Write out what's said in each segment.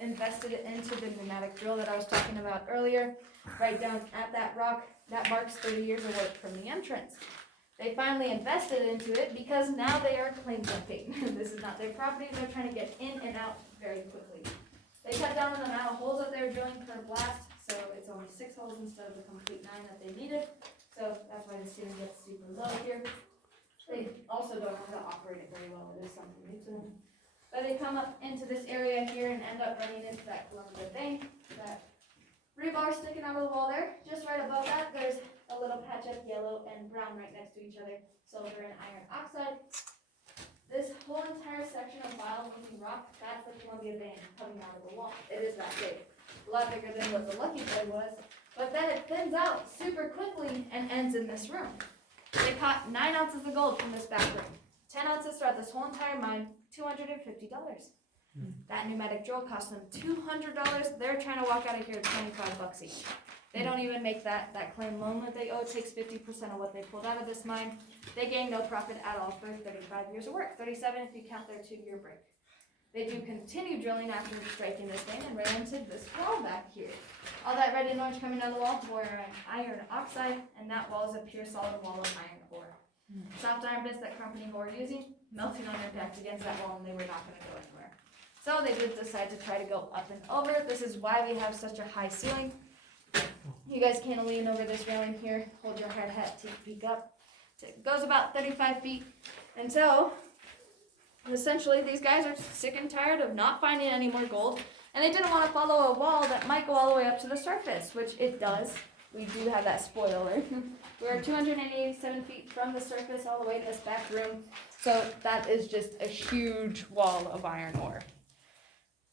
invested into the pneumatic drill that I was talking about earlier, right down at that rock. That marks 30 years of work from the entrance. They finally invested into it because now they are claim jumping. This is not their property. They're trying to get in and out very quickly. They cut down on the amount of holes that they were drilling per blast, so it's only 6 holes instead of the complete 9 that they needed. So that's why the ceiling gets super low here. They also don't know how to operate it very well. It is something new to them. But they come up into this area here and end up running into that Columbia thing, that rebar sticking out of the wall there. Just right above that, there's a little patch of yellow and brown right next to each other, silver and iron oxide. This whole entire section of vile-looking rock, that's the Columbia vein coming out of the wall. It is that big. A lot bigger than what the Lucky Bed was. But then it thins out super quickly and ends in this room. They caught 9 ounces of gold from this back room. 10 ounces throughout this whole entire mine, $250. That pneumatic drill cost them $200. They're trying to walk out of here at $25 each. They don't even make that claim loan that they owe. It takes 50% of what they pulled out of this mine. They gain no profit at all for 35 years of work. 37 if you count their 2-year break. They do continue drilling after striking this thing and ran into this wall back here. All that red and orange coming out of the wall were iron oxide, and that wall is a pure solid wall of iron ore. Soft iron bits that company were using, melting on impact against that wall, and they were not going to go anywhere. So they did decide to try to go up and over. This is why we have such a high ceiling. You guys can lean over this railing here, hold your hard hat, take a peek up. It goes about 35 feet. And so, essentially, these guys are sick and tired of not finding any more gold, and they didn't want to follow a wall that might go all the way up to the surface, which it does. We do have that spoiler. We're 287 feet from the surface all the way to this back room, so that is just a huge wall of iron ore.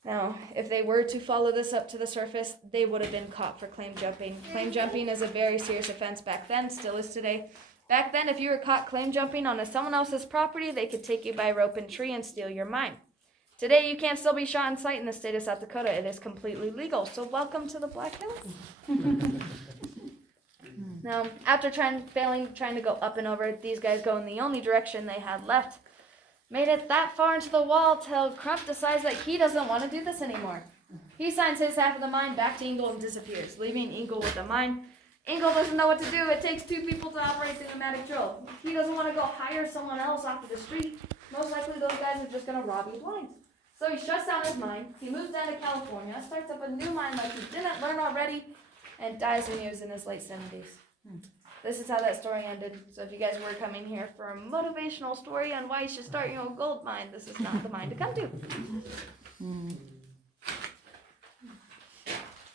Now, if they were to follow this up to the surface, they would have been caught for claim jumping. Claim jumping is a very serious offense back then, still is today. Back then, if you were caught claim jumping on someone else's property, they could take you by rope and tree and steal your mine. Today, you can still be shot on sight in the state of South Dakota. It is completely legal, so welcome to the Black Hills. Now, after trying to go up and over, these guys go in the only direction they had left. Made it that far into the wall till Crump decides that he doesn't want to do this anymore. He signs his half of the mine back to Engel and disappears, leaving Engel with the mine. Engel doesn't know what to do. It takes 2 people to operate the pneumatic drill. He doesn't want to go hire someone else off of the street. Most likely those guys are just going to rob you blind. So he shuts down his mine. He moves down to California, starts up a new mine like he didn't learn already, and dies when he was in his late 70s. This is how that story ended. So if you guys were coming here for a motivational story on why you should start your own gold mine, this is not the mine to come to.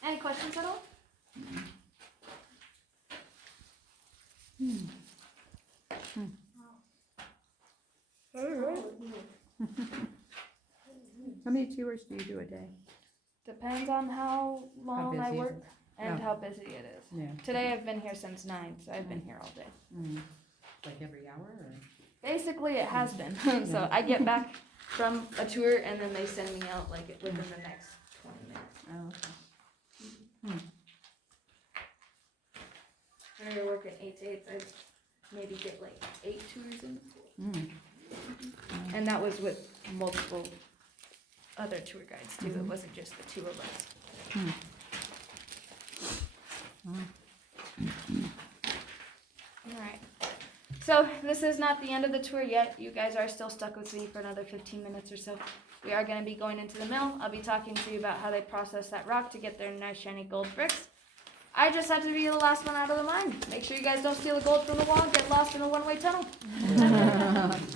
Any questions at all? How many tours do you do a day? Depends on how long I work and how busy it is. Yeah. Today I've been here since 9, so I've been here all day. Like every hour? Or? Basically, it has been. So I get back from a tour, and then they send me out like within the next 20 minutes. Oh, okay. When I work at 8 to 8, I maybe get like 8 tours in. And that was with multiple other tour guides too. It wasn't just the 2 of us. Alright. So this is not the end of the tour yet. You guys are still stuck with me for another 15 minutes or so. We are going to be going into the mill. I'll be talking to you about how they process that rock to get their nice shiny gold bricks. I just have to be the last one out of the mine. Make sure you guys don't steal the gold from the wall and get lost in a one-way tunnel.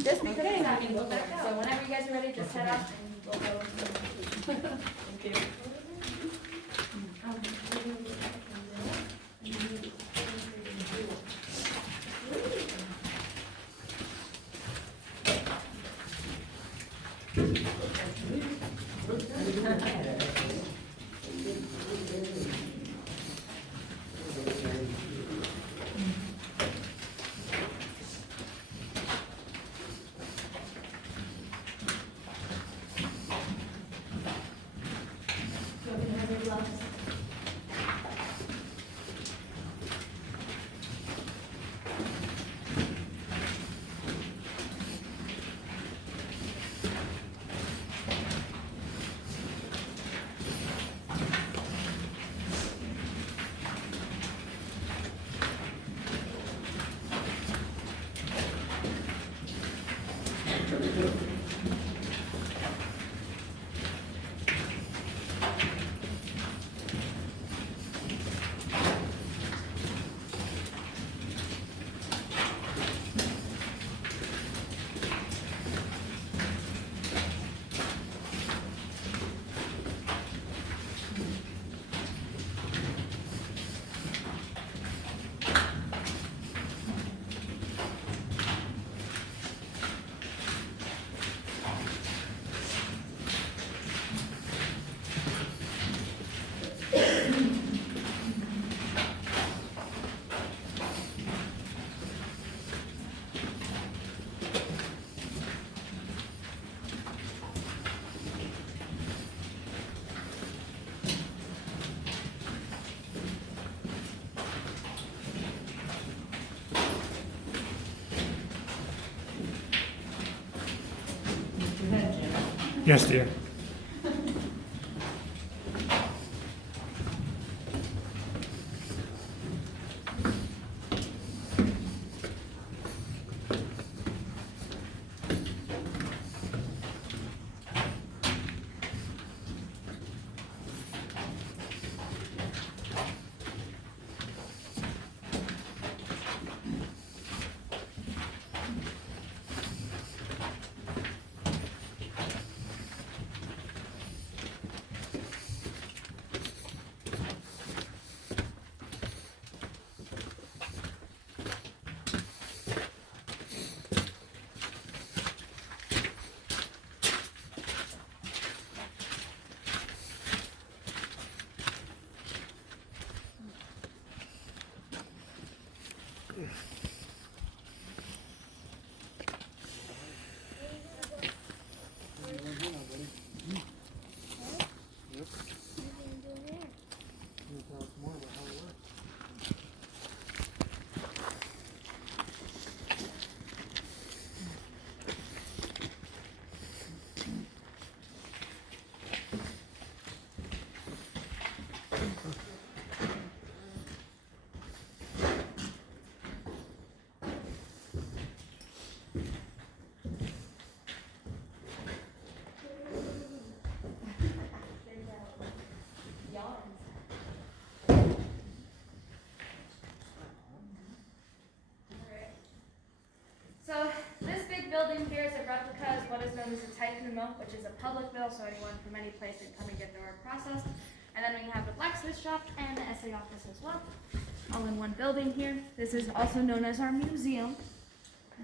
Just because it's happening. So whenever you guys are ready, just head out and we'll go. Thank you. Yes, dear. So this big building here is a replica of what is known as a tycoon mill, which is a public mill, so anyone from any place can come and get their ore processed. And then we have the blacksmith shop and the essay office as well, all in one building here. This is also known as our museum.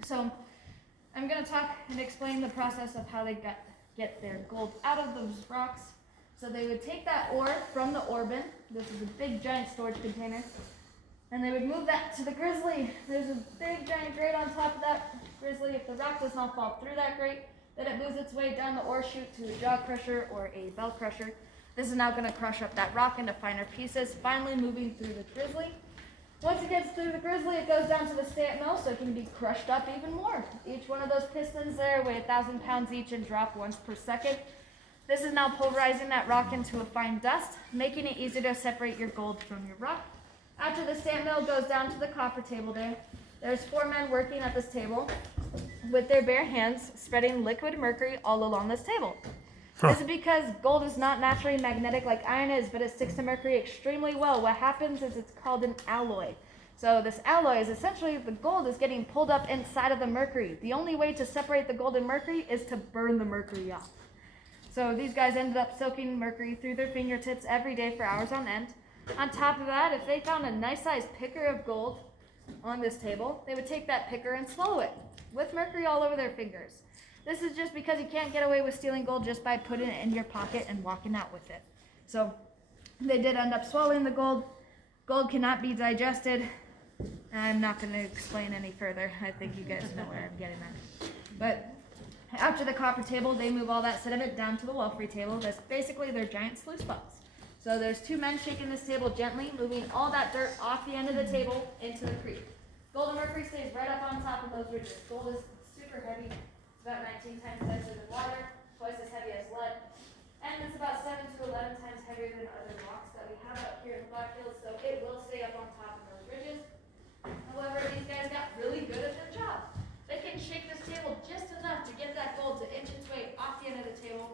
So I'm going to talk and explain the process of how they get their gold out of those rocks. So they would take that ore from the ore bin. This is a big giant storage container. And they would move that to the grizzly. There's a big giant grate on top of that grizzly. If the rock does not fall through that grate, then it moves its way down the ore chute to a jaw crusher or a bell crusher. This is now going to crush up that rock into finer pieces, finally moving through the grizzly. Once it gets through the grizzly, it goes down to the stamp mill, so it can be crushed up even more. Each one of those pistons there weigh 1,000 pounds each and drop once per second. This is now pulverizing that rock into a fine dust, making it easier to separate your gold from your rock. After the stamp mill goes down to the copper table there's 4 men working at this table with their bare hands, spreading liquid mercury all along this table. This is because gold is not naturally magnetic like iron is, but it sticks to mercury extremely well. What happens is it's called an alloy. So this alloy is essentially the gold is getting pulled up inside of the mercury. The only way to separate the gold and mercury is to burn the mercury off. So these guys ended up soaking mercury through their fingertips every day for hours on end. On top of that, if they found a nice sized picker of gold on this table, they would take that picker and swallow it with mercury all over their fingers. This is just because you can't get away with stealing gold just by putting it in your pocket and walking out with it. So they did end up swallowing the gold. Gold cannot be digested. I'm not going to explain any further. I think you guys know where I'm getting at. But after the copper table, they move all that sediment down to the well-free table. That's basically their giant sluice box. So there's 2 men shaking this table gently, moving all that dirt off the end of the table into the creek. Gold and mercury stays right up on top of those ridges. Gold is super heavy. It's about 19 times denser than water, twice as heavy as lead, and it's about 7 to 11 times heavier than other rocks that we have up here in the Black Hills, so it will stay up on top of those ridges. However, these guys got really good at their job. They can shake this table just enough to get that gold to inch its way off the end of the table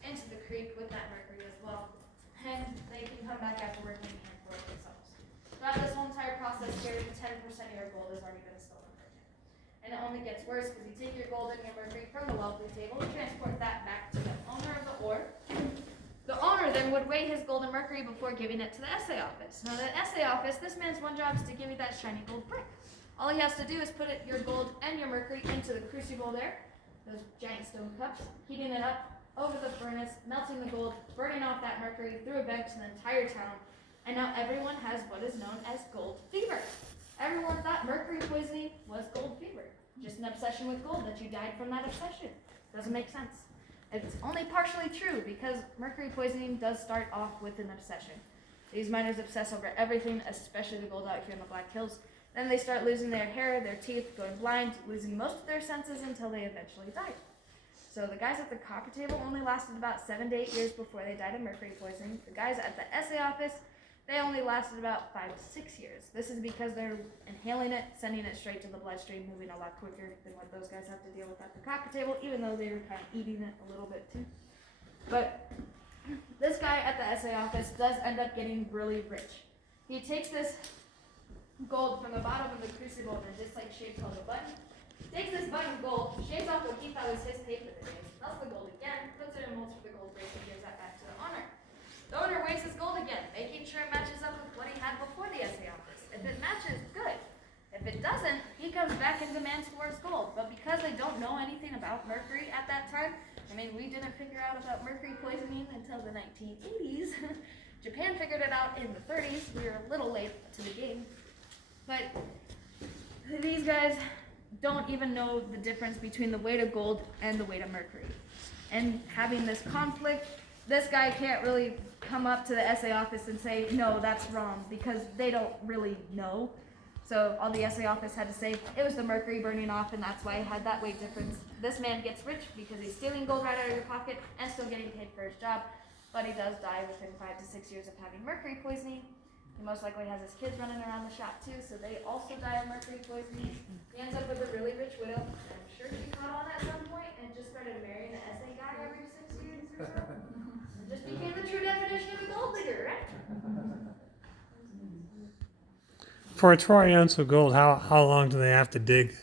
into the creek with that mercury as well. And they can come back afterward and hand for it themselves. Throughout this whole entire process here, 10% of your gold has already been stolen from you. And it only gets worse because you take your gold and your mercury from the wealthy table and transport that back to the owner of the ore. The owner then would weigh his gold and mercury before giving it to the essay office. Now the essay office, this man's one job is to give you that shiny gold brick. All he has to do is put your gold and your mercury into the crucible there, those giant stone cups, heating it up over the furnace, melting the gold, burning off that mercury through a vent to the entire town, and now everyone has what is known as gold fever. Everyone thought mercury poisoning was gold fever. Just an obsession with gold, that you died from that obsession. Doesn't make sense. It's only partially true because mercury poisoning does start off with an obsession. These miners obsess over everything, especially the gold out here in the Black Hills. Then they start losing their hair, their teeth, going blind, losing most of their senses until they eventually die. So the guys at the copper table only lasted about 7 to 8 years before they died of mercury poisoning. The guys at the essay office, they only lasted about 5 to 6 years. This is because they're inhaling it, sending it straight to the bloodstream, moving a lot quicker than what those guys have to deal with at the copper table, even though they were kind of eating it a little bit too. But this guy at the essay office does end up getting really rich. He takes this gold from the bottom of the crucible in this like shape called a button, takes this button gold, shaves off what he thought was his pay for the day, melts the gold again, puts it in molds for the gold brace, and gives that back to the owner. The owner weighs his gold again, making sure it matches up with what he had before the essay office. If it matches, good. If it doesn't, he comes back and demands for his gold. But because they don't know anything about mercury at that time, I mean, we didn't figure out about mercury poisoning until the 1980s. Japan figured it out in the 30s. We were a little late to the game. But these guys don't even know the difference between the weight of gold and the weight of mercury. And having this conflict, this guy can't really come up to the essay office and say, no, that's wrong, because they don't really know. So all the essay office had to say, it was the mercury burning off, and that's why it had that weight difference. This man gets rich because he's stealing gold right out of your pocket and still getting paid for his job, but he does die within 5 to 6 years of having mercury poisoning. He most likely has his kids running around the shop too, so they also die of mercury poisoning. He ends up with a really rich widow. I'm sure she caught on at some point and just started marrying the essay guy every 6 years or so. And just became the true definition of a gold digger, right? For a troy ounce of gold, how long do they have to dig?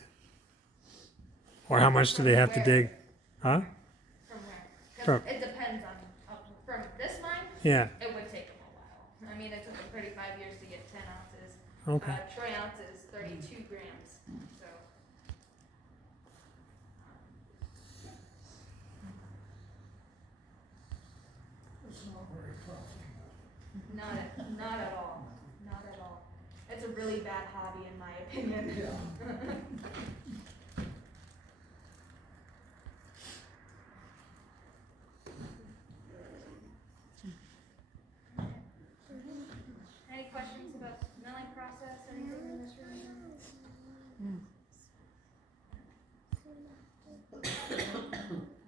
Or how much do they have to dig? Huh? From where? 'Cause From- it depends on, from this mine, Yeah. it would take them a while. I mean, it took them 35 years to get 10 ounces. Okay. Troy ounce is 32 grams, so. Not at all. Not at all. It's a really bad hobby in my opinion. Any questions about milling process, anything in this room?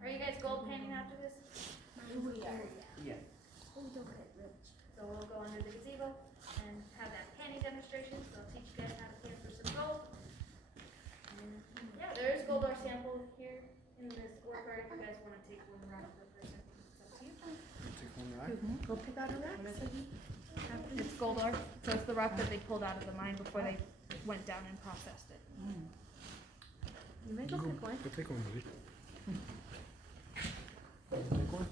Are you guys gold painting after this? We are. Yeah. So we'll go under the gazebo and have that panning demonstration, so I'll teach you guys how to pan for some gold. And yeah, there is gold ore sample here in this ore card if you guys want to take one rock per person. It's up to you. Go pick out a rock. It's gold ore, so it's the rock that they pulled out of the mine before they went down and processed it. You may go pick one. Go take one, buddy. Take one.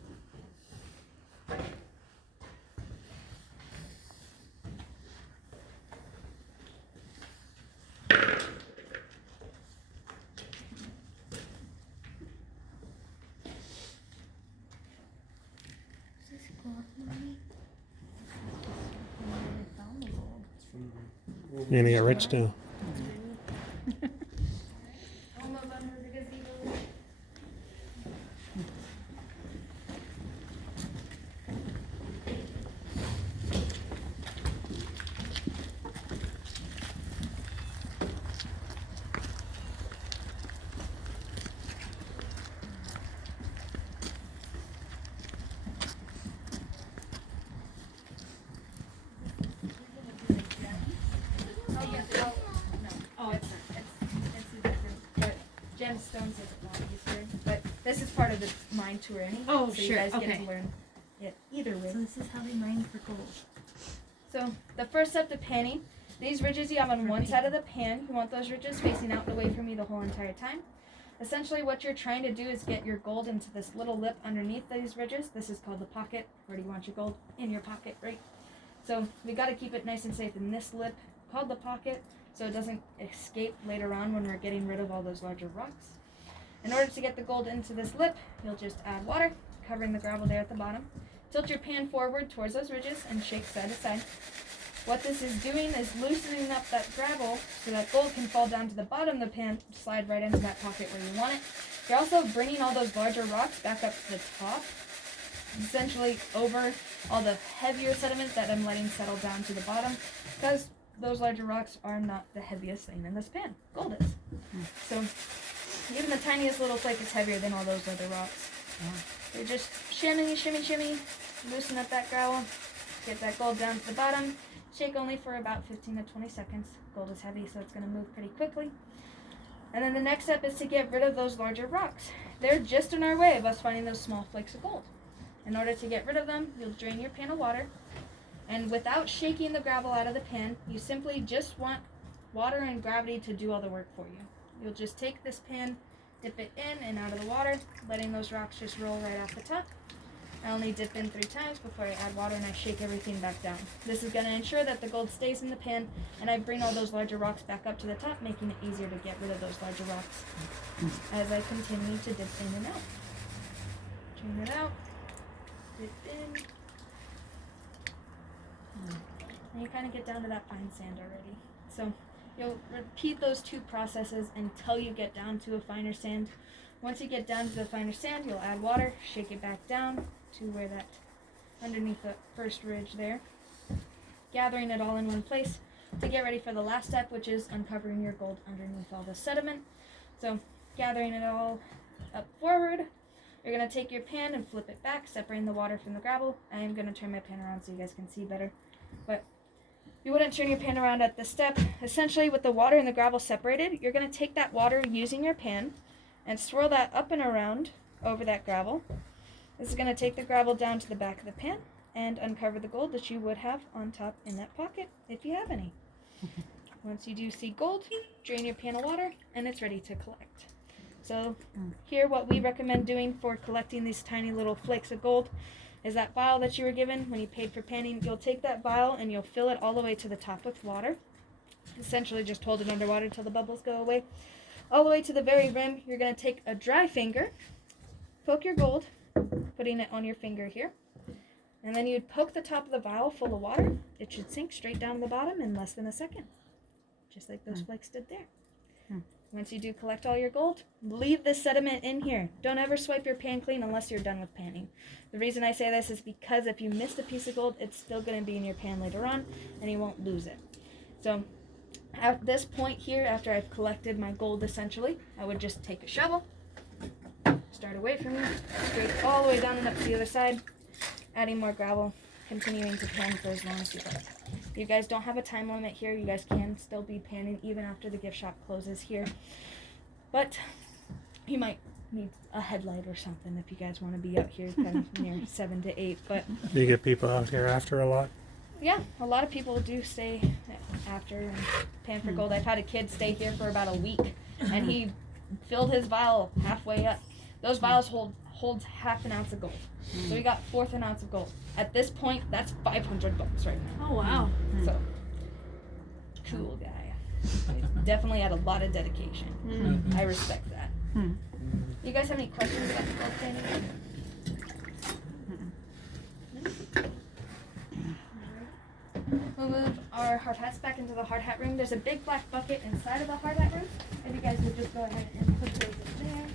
You're gonna get rich now. I'll move under the gazebo. Oh, yes, no, it's a different, but gemstones is a lot easier, but this is part of the mine tour anyway. Oh, so sure, you guys get okay. to learn it either way. So this is how they mine for gold. So the first step to panning, these ridges you have on one side of the pan, you want those ridges facing out and away from you the whole entire time. Essentially what you're trying to do is get your gold into this little lip underneath these ridges. This is called the pocket. Where do you want your gold? In your pocket, right? So we got to keep it nice and safe in this lip called the pocket so it doesn't escape later on when we're getting rid of all those larger rocks. In order to get the gold into this lip, you'll just add water, covering the gravel there at the bottom. Tilt your pan forward towards those ridges and shake side to side. What this is doing is loosening up that gravel so that gold can fall down to the bottom of the pan, slide right into that pocket where you want it. You're also bringing all those larger rocks back up to the top, essentially over all the heavier sediment that I'm letting settle down to the bottom, because those larger rocks are not the heaviest thing in this pan. Gold is. So even the tiniest little flake is heavier than all those other rocks. You just shimmy, loosen up that gravel, get that gold down to the bottom. Shake only for about 15 to 20 seconds. Gold is heavy, so it's going to move pretty quickly. And then the next step is to get rid of those larger rocks. They're just in our way of us finding those small flakes of gold. In order to get rid of them, you'll drain your pan of water. And without shaking the gravel out of the pan, you simply just want water and gravity to do all the work for you. You'll just take this pan, dip it in and out of the water, letting those rocks just roll right off the top. I only dip in 3 times before I add water, and I shake everything back down. This is going to ensure that the gold stays in the pan, and I bring all those larger rocks back up to the top, making it easier to get rid of those larger rocks as I continue to dip in and out. Drain it out, dip in, and you kind of get down to that fine sand already. So you'll repeat those 2 processes until you get down to a finer sand. Once you get down to the finer sand, you'll add water, shake it back down to where that underneath the first ridge there, gathering it all in one place to get ready for the last step, which is uncovering your gold underneath all the sediment. So gathering it all up forward, you're going to take your pan and flip it back, separating the water from the gravel. I am going to turn my pan around so you guys can see better, but you wouldn't turn your pan around at this step. Essentially, with the water and the gravel separated, you're going to take that water using your pan and swirl that up and around over that gravel. This is going to take the gravel down to the back of the pan and uncover the gold that you would have on top in that pocket, if you have any. Once you do see gold, drain your pan of water, and it's ready to collect. So here, what we recommend doing for collecting these tiny little flakes of gold is that vial that you were given when you paid for panning. You'll take that vial and you'll fill it all the way to the top with water. Essentially, just hold it underwater until the bubbles go away. All the way to the very rim, you're going to take a dry finger, poke your gold, putting it on your finger here, and then you'd poke the top of the vial full of water. It should sink straight down to the bottom in less than a second, just like those flakes did there. Once you do collect all your gold, leave the sediment in here. Don't ever swipe your pan clean unless you're done with panning. The reason I say this is because if you missed a piece of gold, it's still going to be in your pan later on, and you won't lose it. So at this point here, after I've collected my gold essentially, I would just take a shovel, start away from you, straight all the way down and up to the other side, adding more gravel, continuing to pan for as long as you'd like. You guys don't have a time limit here. You guys can still be panning even after the gift shop closes here. But you might need a headlight or something if you guys want to be out here kind of near 7 to 8. But Do you get people out here after a lot? yeah, a lot of people do stay after and pan for gold. I've had a kid stay here for about a week, and he filled his vial halfway up. Those vials holds half an ounce of gold. So we got 1/4 an ounce of gold. At this point, that's $500 right now. Oh, wow. So, cool guy. Definitely had a lot of dedication. I respect that. You guys have any questions about the gold panning? We'll move our hard hats back into the hard hat room. There's a big black bucket inside of the hard hat room. If you guys would just go ahead and put those in there.